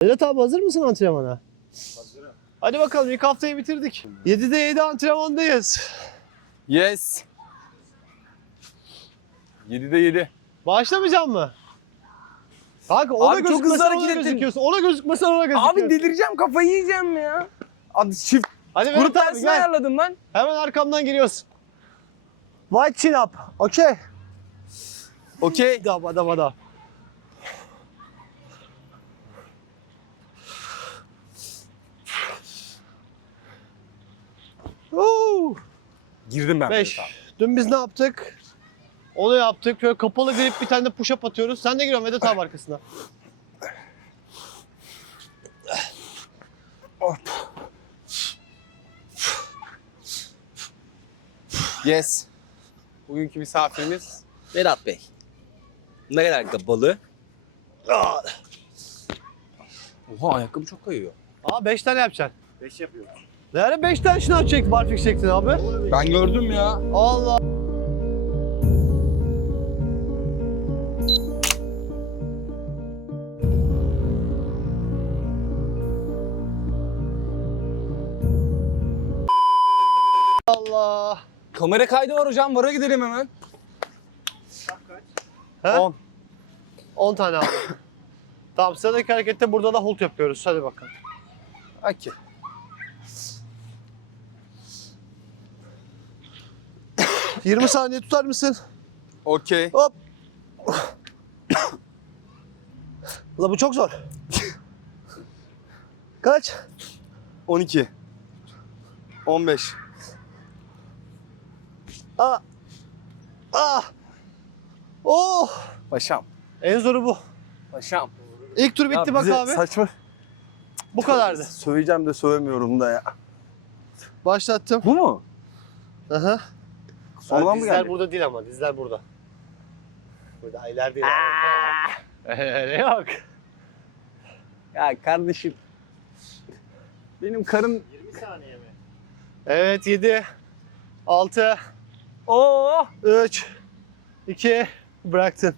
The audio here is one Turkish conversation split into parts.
Vedat abi hazır mısın antrenmana? Hazırım. Hadi bakalım, ilk haftayı bitirdik. 7'de 7 antrenmandayız. Yes. 7'de 7. Başlamayacak mı? Kanka ona Abi çok gözükmesen hızlı ona hareket ettin. gözüküyorsun. Ona gözükmesen ona gözüküyorsun. Abi delireceğim, kafayı yiyeceğim ya. Hadi çift. Hadi Grup Vedat abi tersine gel. ayarladım lan. Hemen arkamdan giriyorsun. Wide chin up. Okey. Okey. Daba. Girdim ben. 5. Dün biz ne yaptık? Onu yaptık. Şöyle kapalı grip bir tane de push up atıyoruz. Sen de giriyorsun Vedat abi arkasına. Yes. Bugünkü misafirimiz Vedat Bey. Ne kadar kapalı. Oha, ayakkabı çok kayıyor. Aa 5 tane yapacaksın. 5 yapıyorum. Ne ara 5 tane şınav çekti, barfix çektin abi? Ben gördüm ya. Allah. Allah. Kamera kaydı var hocam. Vara gidelim hemen. He? 10. 10 tane abi. Tamam, sıradaki harekette burada da hold yapıyoruz. Hadi bakalım. Okey. ...20 saniye tutar mısın? Okey. Hop. La bu çok zor. Kaç? 12. 15. Ah. Oh. Paşam. En zoru bu. Paşam. İlk tur bitti bak abi. Saçma. Bu kadardı. Söveceğim de sövemiyorum da ya. Başlattım. Bu mu? Aha. Sonradan mı Dizler geldi? burada değil ama. Dizler burada. Burada ileride ileride. Yok. Ya kardeşim. Benim karım... 20 saniye mi? Evet 7. 6. Oo! 3. 2. Bıraktın.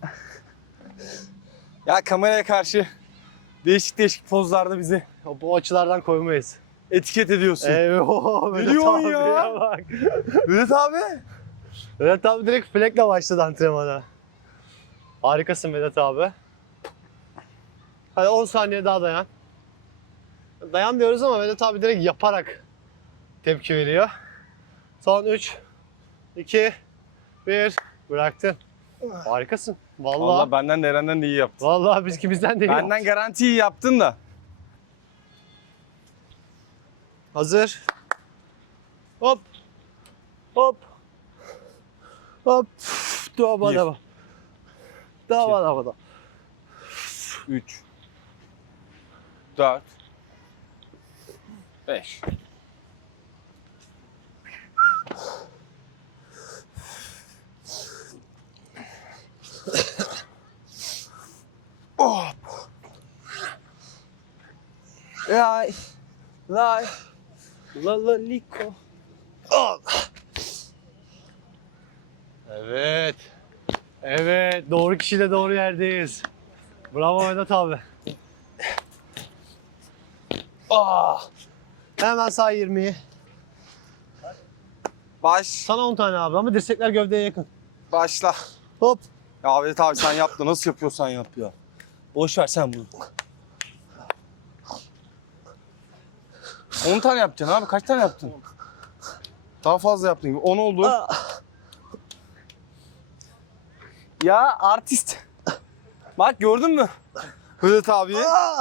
Ya kameraya karşı değişik değişik pozlarda bizi Bu açılardan koymayız. etiket ediyorsun. Eyvah. Ne diyorsun ya? Bak. Vedat abi. Vedat abi direkt flekle başladı antrenmana. Harikasın Vedat abi. Hadi 10 saniye daha dayan. Dayan diyoruz ama Vedat abi direkt yaparak tepki veriyor. Son 3, 2, 1. Bıraktın. Harikasın. Vallahi. Vallahi benden de Eren'den de iyi yaptın. Vallahi biz ikimizden de iyi. Benden garanti iyi yaptın da. Hazır. Hop. Hop. Hop. Dava Bir. dava. Dava. 3 4 5 Hop. Lay lay la liko. Evet. Evet. Doğru kişiyle doğru yerdeyiz. Bravo Vedat abi. Hemen sağ 20'yi. Sana 10 tane abi ama dirsekler gövdeye yakın. Başla. Hop. Ya Vedat abi sen yap da nasıl yapıyorsan yap ya. Boş ver sen bunu. 10 tane yapacaksın abi. Kaç tane yaptın? Daha fazla yaptın gibi. 10 oldu. Ya artist. Bak gördün mü? Vedat abi.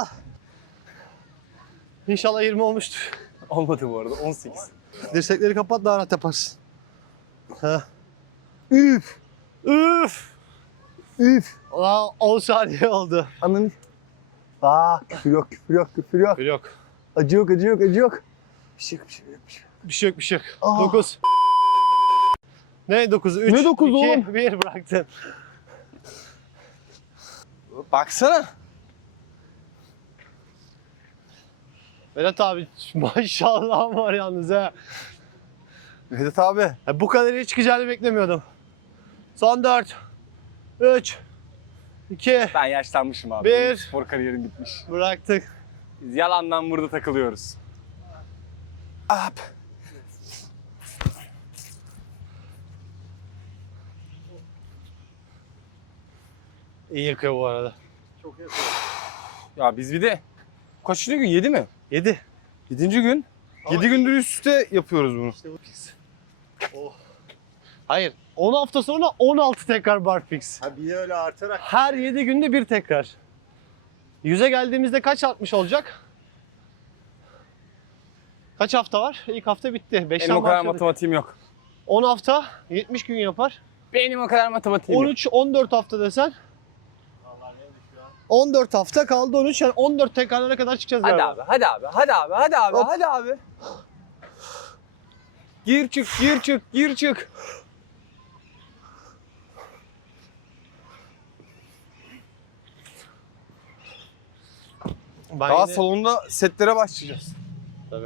İnşallah 20 olmuştur. Olmadı bu arada. 18. Dirsekleri kapat, daha rahat yaparsın. Ha. Üf. Üf. Üf. Ulan 10 saniye oldu. Ananı. Küfür yok. Yok. Acı yok. Bir şey yok. Bir şey yok. Aa. 9. Ne 9'u? 3, Ne 9'u 2, oğlum? 1 bıraktın. Baksana. Vedat abi maşallah var yalnız ha. Vedat abi. Bu kadar iyi çıkacağını beklemiyordum. Son 4, 3, 2, Ben yaşlanmışım abi. Bir. Benim spor kariyerim bitmiş. bıraktık. Biz yalandan burada takılıyoruz. Up. İyi yakıyor bu arada. Ya biz bir de kaçıncı gün? 7 mi? 7. 7. gün. 7 gündür üst üste yapıyoruz bunu. İşte bu fix. Oh. Hayır. 10 hafta sonra 16 tekrar barfix. Ha bir de öyle artarak. Her 7 günde bir tekrar. 100'e geldiğimizde kaç atmış olacak? Kaç hafta var? İlk hafta bitti. 5'ten Benim o kadar başladık. matematiğim yok. 10 hafta 70 gün yapar. Benim o kadar matematiğim yok. 13-14 hafta desen. Vallahi neydi şu an? 14 hafta kaldı 13. Yani 14 tekrarlara kadar çıkacağız Hadi galiba. abi, hadi abi, hadi abi, hadi abi, Hop. hadi abi. Gir çık, gir çık, gir çık. Ben Daha yine- salonda setlere başlayacağız. Tabii.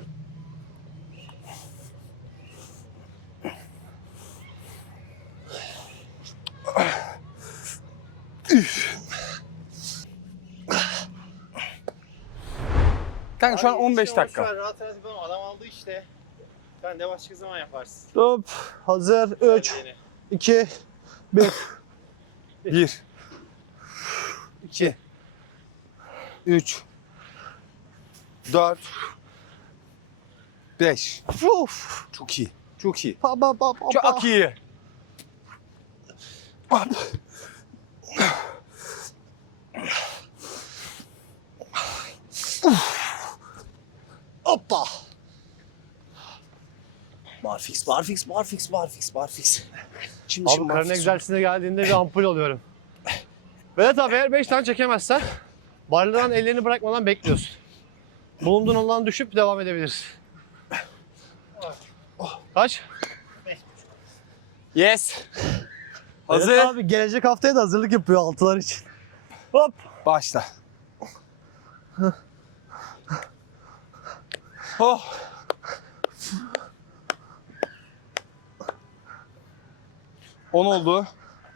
Kanka şu an Abi 15 işte dakika. boş ver, rahat rahat yapalım. Adam aldı işte. Sen de başka zaman yaparsın. Hop. Hazır. 3, Sen de yine. 2, 1. 1 2 3 4 5 Uf. Çok iyi. Çok iyi. Pa, pa, pa, pa, Çok iyi. Hoppa. Barfix, barfix, barfix, barfix, barfix. Şimdi Abi karın egzersizine geldiğinde bir ampul oluyorum. Vedat abi eğer 5 tane çekemezsen barlardan ellerini bırakmadan bekliyorsun. Bulunduğun alan düşüp devam edebilirsin. Kaç? Yes. Hazır. Vedat abi gelecek haftaya da hazırlık yapıyor altılar için. Hop. Başla. Oh. On oldu.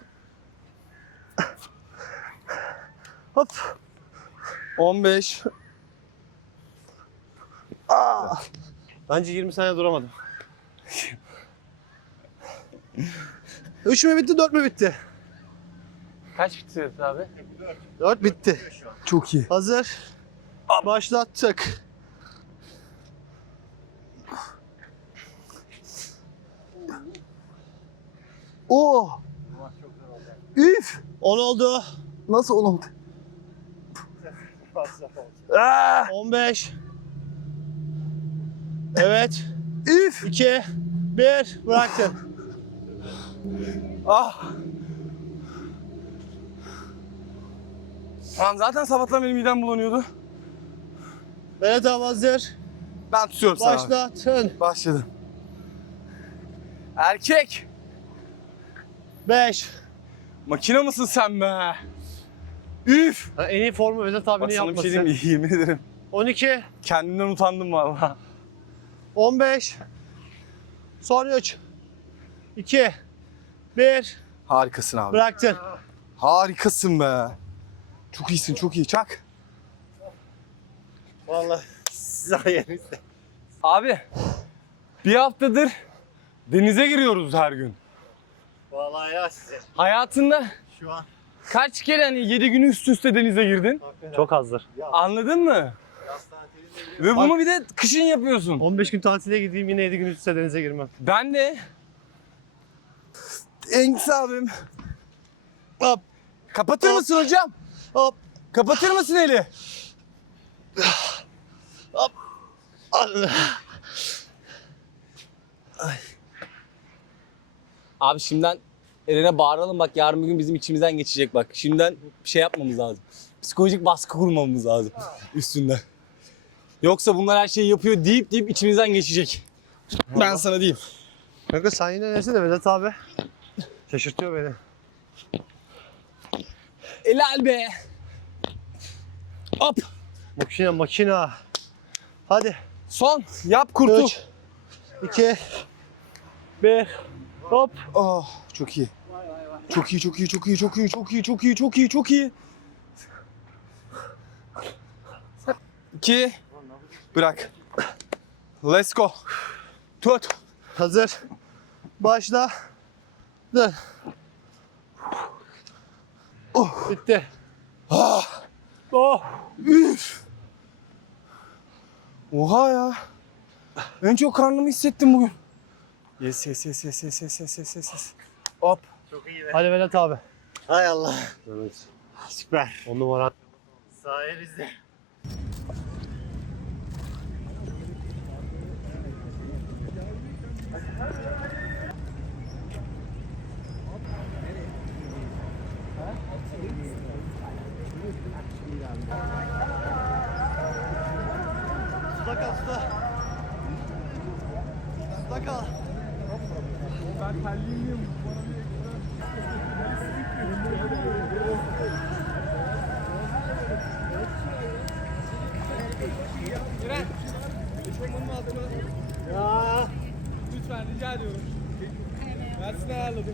Hop. 15. Bence 20 saniye duramadım. 3 mü bitti 4 mü bitti? Kaç bitti abi? 4 bitti. Çok iyi. Hazır. Başlattık. Oo. Üf. 10 oldu. Nasıl 10 oldu? 15. Evet. Üf. 2, 1. Bıraktın. Ah. Lan zaten sabahtan benim midem bulanıyordu. Berat abi hazır. Ben tutuyorum sana. abi. Başlatın. Başladım. Erkek. 5. Makine mısın sen be? Üf. En iyi formu Vedat abinin Bak sana bir yapması. şey diyeyim mi? Yemin ederim. 12. Kendimden utandım valla. 15. Son 3. 2. 1. Harikasın abi. Bıraktın. Harikasın be. Çok iyisin, çok iyi. Çak. Vallahi sayenizde. Abi, bir haftadır denize giriyoruz her gün. Vallahi ya size. Hayatında Şu an. kaç kere hani 7 gün üst üste denize girdin? Çok azdır. Anladın mı? Yaz tatilinde gidiyorum. Ve bunu bir de kışın yapıyorsun. 15 gün tatile gideyim yine 7 gün üst üste denize girmem. Ben de Engis abim. Hop. Kapatır mısın hocam? Hop. Kapatır mısın eli? Allah. Abi şimdiden Eren'e bağıralım bak yarın bir gün bizim içimizden geçecek bak. Şimdiden bir şey yapmamız lazım. Psikolojik baskı kurmamız lazım üstünde. Yoksa bunlar her şeyi yapıyor deyip içimizden geçecek. Ben sana diyeyim. Kanka sen yine neyse de Vedat abi. Şaşırtıyor beni. Helal be. Hop. Makina. Hadi. Son. Yap kurtul. 3, 2, 1. Hop. Oh, çok iyi. Çok iyi, çok iyi, çok iyi, çok iyi, çok iyi, çok iyi, çok iyi, çok iyi. 2, bırak. Let's go. Tut. Hazır. Başla. Dön. Bitti. Ah, Oh. üf. Oha ya. En çok karnımı hissettim bugün. Yes yes yes yes yes yes yes yes yes. Hop. Çok iyi be. Hadi Vedat abi. Hay Allah. Evet. Süper. 10 numara. Sayenizde. Suda kal suda. Suda kal. Ya. Lütfen rica ediyorum. Ben size ayarladım.